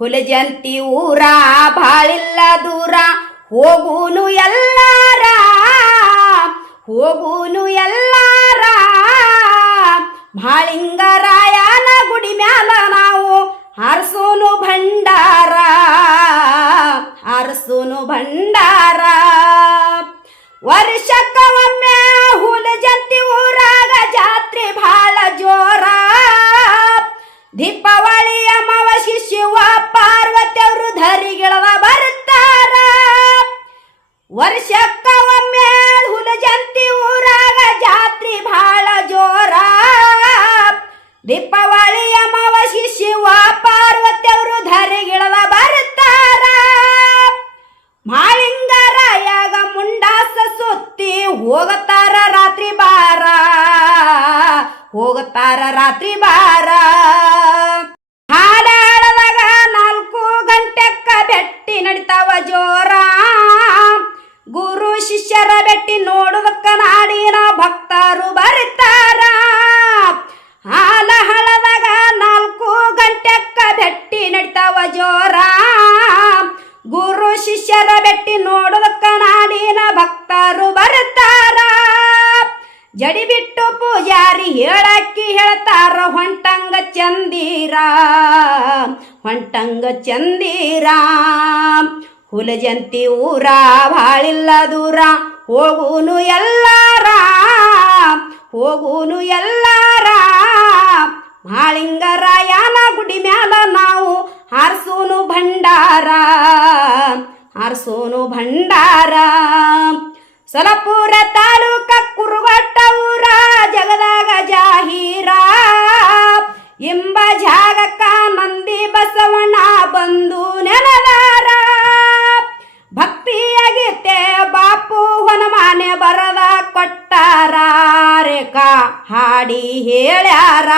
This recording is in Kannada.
ಹುಲಜಂತಿ ಊರ ಬಾಳಿಲ್ಲ ದೂರ ಹೋಗೂನು ಎಲ್ಲಾರ ಮಾಳಿಂಗರಾಯನ ಗುಡಿ ಮ್ಯಾಲ ನಾವು ಹಾರಸೂನು ಭಂಡಾರ ವರ್ಷಕ್ಕ ಒಮ್ಮೆ ಹುಲಜಂತಿ ಊರಾಗ ಜಾತ್ರೆ ಬಹಳ ಜೋರ ದೀಪಾವಳಿ ಅಮಾವಾಸ್ಯೆ ಶಿವ ಪಾರ್ವತಿ ಅವರು ಧರಿಗಿಳವ ಬರ್ತಾರ ವರ್ಷಕ್ಕ ಒಮ್ಮೆ ಹುಲಜಂತಿ ಊರಾಗ ಜಾತ್ರೆ ಬಹಳ ಜೋರ ದೀಪಾವಳಿ ಅಮಾವಾಸ್ಯೆ ಶಿವ ಪಾರ್ವತಿ ಅವರು ಧರಿಗಿಳವ ಬರ್ತಾರ ಮಾಳಿಂಗರಾಯಗ ಮುಂಡಾಸ ಸುತ್ತಿ ಹೋಗತಾರ ರಾತ್ರಿ ಬಾರ ಹಾಡಾಳದಾಗ 4 ಗಂಟೆಕ್ಕ ಬೆಟ್ಟಿ ನಡಿತಾವ ಜೋರ ಗುರು ಶಿಷ್ಯರ ಬೆಟ್ಟಿ ನೋಡುದಕ್ಕ ನಾಡಿನ ಭಕ್ತರು ಬರ್ತಾರ ಹಾಲಹಳದಾಗ 4 ಗಂಟೆಕ್ಕ ಬೆಟ್ಟಿ ನಡಿತಾವ ಜೋರ ಗುರು ಶಿಷ್ಯರ ಬೆಟ್ಟಿ ನೋಡುದಕ್ಕ ನಾಡಿನ ಭಕ್ತರು ಬರ್ತಾರ ಜಡಿ ಬಿಟ್ಟು ಪೂಜಾರಿ ಹೇಳಕ್ಕಿ ಹೇಳ್ತಾರ ಹೊಂಟಂಗ ಚಂದೀರ ಹುಲಜಂತಿ ಊರ ಬಾಳಿಲ್ಲ ದೂರ ಹೋಗೂನು ಎಲ್ಲಾರ ಮಾಳಿಂಗರಾಯನ ಗುಡಿ ಮ್ಯಾಲ ನಾವು ಹಾರಸೂನು ಭಂಡಾರ ಸೊಲಪುರ ತಾಲೂಕ ಕುರುಗೊಟ್ಟ ಊರ ಜಗದಾಗ ಜಾಹೀರ ಎಂಬ ಜಾಗಕ್ಕ ನಂದಿ ಬಸವಣ್ಣ ಬಂದು ನೆಲದಾರ ಭಕ್ತಿಯಾಗಿತ್ತೆ ಬಾಪು ಹೊನಮಾನೆ ಬರದ ಕೊಟ್ಟಾರ ರೇಖಾ ಹಾಡಿ ಹೇಳ್ಯಾರ